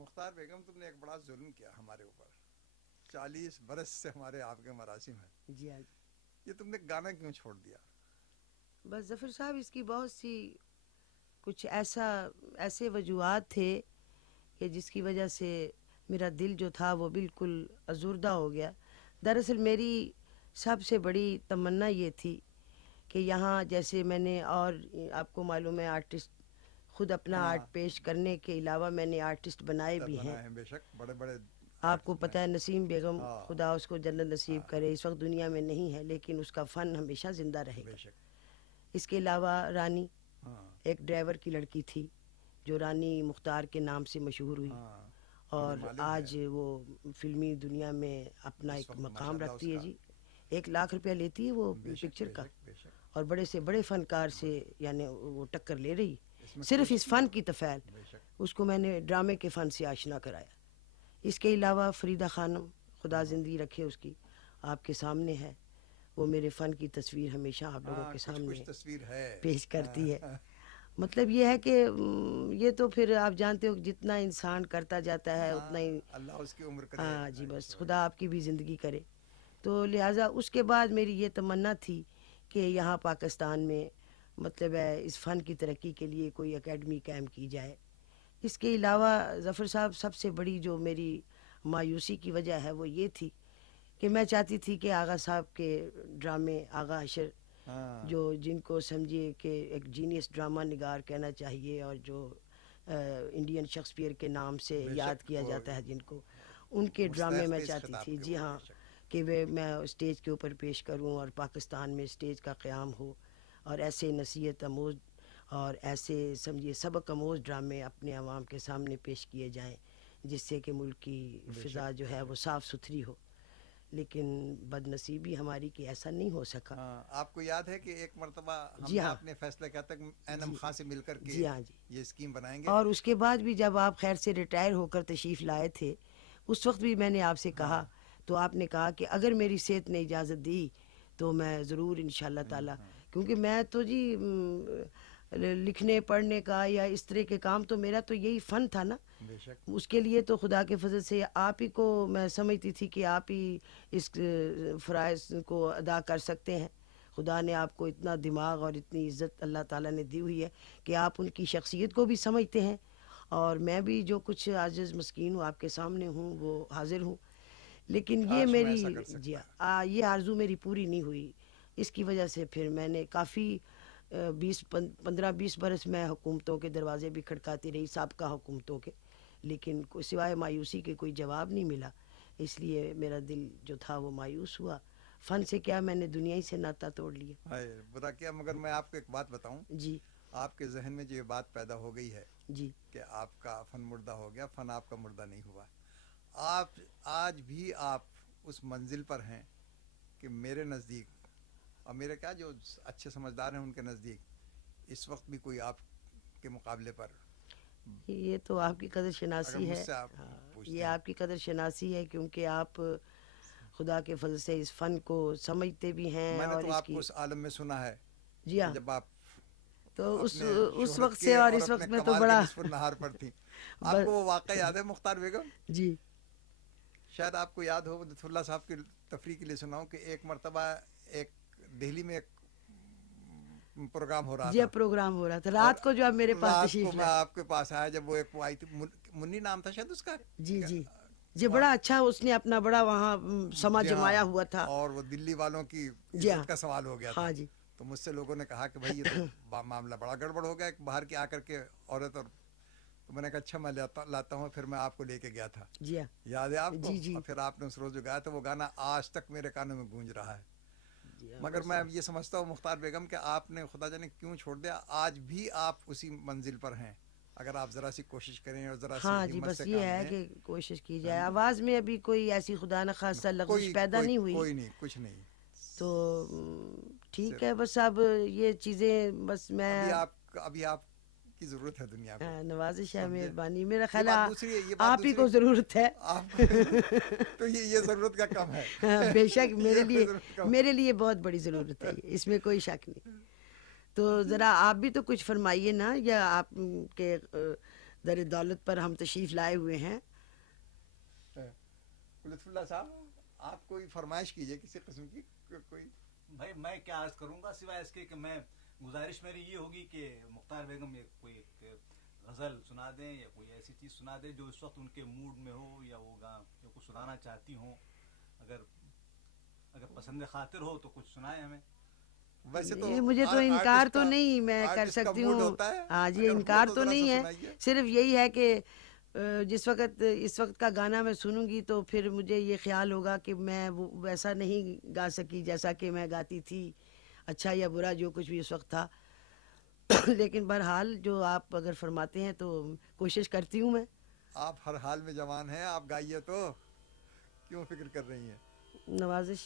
مختار بیگم، تم نے ایک بڑا ظلم کیا ہمارے اوپر. 40 برس سے ہمارے آپ کے مراسم ہیں. جی ہاں. یہ تم نے گانا کیوں چھوڑ دیا؟ بس ظفر صاحب اس کی بہت سی کچھ ایسے وجوہات تھے کہ جس کی وجہ سے میرا دل جو تھا وہ بالکل ازوردہ ہو گیا. دراصل میری سب سے بڑی تمنا یہ تھی کہ یہاں جیسے میں نے، اور آپ کو معلوم ہے آرٹسٹ خود اپنا آرٹ پیش کرنے کے علاوہ میں نے آرٹسٹ بنائے بھی ہیں. بے شک بڑے بڑے آپ کو پتہ ہے نسیم بیگم خدا اس کو جنت نصیب کرے، اس وقت دنیا میں نہیں ہے، لیکن اس کا فن ہمیشہ زندہ رہے گا. اس کے علاوہ رانی ایک ڈرائیور کی لڑکی تھی جو رانی مختار کے نام سے مشہور ہوئی، اور آج وہ فلمی دنیا میں اپنا ایک مقام رکھتی ہے. جی 1,00,000 روپیہ لیتی ہے وہ پکچر کا، اور بڑے سے بڑے فنکار سے یعنی وہ ٹکر لے رہی صرف اس فن کی طفیل. اس کو میں نے ڈرامے کے فن سے آشنا کرایا. اس کے علاوہ فریدہ خانم خدا زندگی رکھے اس کی، آپ کے سامنے ہے، وہ میرے فن کی تصویر ہمیشہ آپ لوگوں کے سامنے پیش کرتی ہے. مطلب یہ ہے کہ یہ تو پھر آپ جانتے ہو جتنا انسان کرتا جاتا ہے اتنا ہی اللہ اس کی عمر کرے. ہاں جی، بس خدا آپ کی بھی زندگی کرے. تو لہٰذا اس کے بعد میری یہ تمنا تھی کہ یہاں پاکستان میں مطلب ہے اس فن کی ترقی کے لیے کوئی اکیڈمی قائم کی جائے. اس کے علاوہ ظفر صاحب سب سے بڑی جو میری مایوسی کی وجہ ہے وہ یہ تھی کہ میں چاہتی تھی کہ آغا صاحب کے ڈرامے، آغا حشر جو جن کو سمجھیے کہ ایک جینیس ڈرامہ نگار کہنا چاہیے، اور جو انڈین شیکسپیئر کے نام سے یاد کیا جاتا ہے جن کو، ان کے ڈرامے میں چاہتی تھی. جی ہاں، کہ میں اسٹیج کے اوپر پیش کروں اور پاکستان میں اسٹیج کا قیام ہو، اور ایسے نصیحت آموز اور ایسے سمجھیے سبق آموز ڈرامے اپنے عوام کے سامنے پیش کیے جائیں جس سے کہ ملک کی فضا جو ہے وہ صاف ستھری ہو. لیکن بد نصیبی ہماری کہ ایسا نہیں ہو سکا. آپ کو یاد ہے کہ ایک مرتبہ ہم نے اپنے فیصلہ کیا تک اینم خان سے مل کر کے یہ اسکیم بنائیں گے، اور اس کے بعد بھی جب آپ خیر سے ریٹائر ہو کر تشریف لائے تھے اس وقت بھی میں نے آپ سے کہا، تو آپ نے کہا کہ اگر میری صحت نے اجازت دی تو میں ضرور انشاءاللہ تعالی، کیونکہ میں تو جی لکھنے پڑھنے کا یا اس طرح کے کام تو میرا تو یہی فن تھا نا. اس کے لیے تو خدا کے فضل سے آپ ہی کو میں سمجھتی تھی کہ آپ ہی اس فرائض کو ادا کر سکتے ہیں. خدا نے آپ کو اتنا دماغ اور اتنی عزت اللہ تعالیٰ نے دی ہوئی ہے کہ آپ ان کی شخصیت کو بھی سمجھتے ہیں، اور میں بھی جو کچھ عاجز مسکین ہوں آپ کے سامنے ہوں وہ حاضر ہوں. لیکن یہ میری یہ آرزو میری پوری نہیں ہوئی. اس کی وجہ سے پھر میں نے کافی 15-20 برس میں حکومتوں کے دروازے بھی کھٹکاتی رہی، سابقہ حکومتوں کے، لیکن سوائے مایوسی کے کوئی جواب نہیں ملا. اس لیے میرا دل جو تھا وہ مایوس ہوا. فن سے کیا میں نے دنیا ہی سے ناتا توڑ لیا. برا کیا، مگر میں آپ کو ایک بات بتاؤں. جی. آپ کے ذہن میں جو یہ بات پیدا ہو گئی ہے جی کہ آپ کا فن مردہ ہو گیا، فن آپ کا مردہ نہیں ہوا. آپ آج بھی آپ اس منزل پر ہیں کہ میرے نزدیک، اور میرے کیا جو اچھے سمجھدار ہیں ان کے نزدیک، اس وقت بھی کوئی آپ کے مقابلے پر. یہ تو آپ کی قدر شناسی ہے، یہ آپ کی قدر شناسی ہے، کیونکہ آپ خدا کے فضل سے اس فن کو سمجھتے بھی ہیں. میں نے اور تو آپ کو اس عالم میں سنا ہے. جی ہاں، جب آپ تو اس وقت سے اور اس وقت میں تو بڑا نہار پر تھی. آپ کو وہ واقعہ یاد ہے مختار بیگم؟ جی شاید آپ کو یاد ہو، لطف اللہ صاحب کی تفریح کے لیے سناؤں کہ ایک مرتبہ ایک دہلی میں ایک پروگرام ہو رہا جی تھا. پروگرام ہو رہا تھا رات کو، جو آپ میرے پاس تشریف لائے. میں آپ کے پاس آیا جب وہ ایک وہ آئی تھی، منی نام تھا شاید اس کا. جی جی جی، بڑا اچھا اس نے اپنا بڑا وہاں سما جمایا ہوا تھا، اور وہ دلی والوں کی عزت کا سوال ہو گیا تھا. ہاں جی. تو مجھ سے لوگوں نے کہا کہ بھائی یہ تو معاملہ بڑا گڑبڑ ہو گیا، ایک باہر کی آ کر کے عورت. اور تو میں نے کہا اچھا میں لاتا ہوں. پھر میں آپ کو لے کے گیا تھا. جی یاد ہے آپ کو؟ جی. اور پھر آپ نے اس روز جو گایا تھا وہ گانا آج تک میرے کانوں میں گونج رہا ہے. مگر میں یہ سمجھتا ہوں مختار بیگم کہ آپ نے خدا جانے کیوں چھوڑ دیا، آج بھی آپ اسی منزل پر ہیں. اگر آپ ذرا سی کوشش کریں اور ذرا سی ہمت سے کام لیں. یہ ہے کہ کوشش کی جائے. آواز میں ابھی کوئی ایسی خدا نخواستہ لغزش پیدا نہیں ہوئی. کوئی نہیں، کچھ نہیں. تو ٹھیک ہے، بس اب یہ چیزیں بس میں ابھی آپ کی ضرورت ہے دنیا کو. نوازش ہے، مہربانی. میرا خیال ہے آپ ہی کو ضرورت ہے. تو یہ ضرورت کا کم ہے. بے شک میرے لیے بہت بڑی ضرورت ہے، اس میں کوئی شک نہیں. تو ذرا آپ بھی تو کچھ فرمائیے نا، یا آپ کے در دولت پر ہم تشریف لائے ہوئے ہیں. لطف اللہ صاحب آپ کوئی فرمائش کیجئے کسی قسم کی کوئی. بھائی میں کیا عرض کروں گا سوائے اس کے کہ میں گزارش میری یہ ہوگی کہ مختار بیگم کوئی ایک غزل سنا دیں یا کوئی ایسی چیز سنا دیں جو اس وقت ان کے موڈ میں ہو یا وہ جو کچھ سنانا چاہتی ہوں. اگر پسند خاطر ہو تو کچھ سنائیں ہمیں. ویسے تو مجھے تو انکار تو نہیں میں کر سکتی ہوں. ہاں جی انکار تو نہیں ہے, صرف یہی ہے کہ جس وقت اس وقت کا گانا میں سنوں گی تو پھر مجھے یہ خیال ہوگا کہ میں وہ ویسا نہیں گا سکی جیسا کہ میں گاتی تھی, اچھا یا برا جو کچھ بھی اس وقت تھا. لیکن بہرحال جو آپ اگر فرماتے ہیں تو کوشش کرتی ہوں میں. آپ ہر حال میں جوان ہیں, آپ گائیے تو کیوں فکر کر رہی ہیں. نوازش.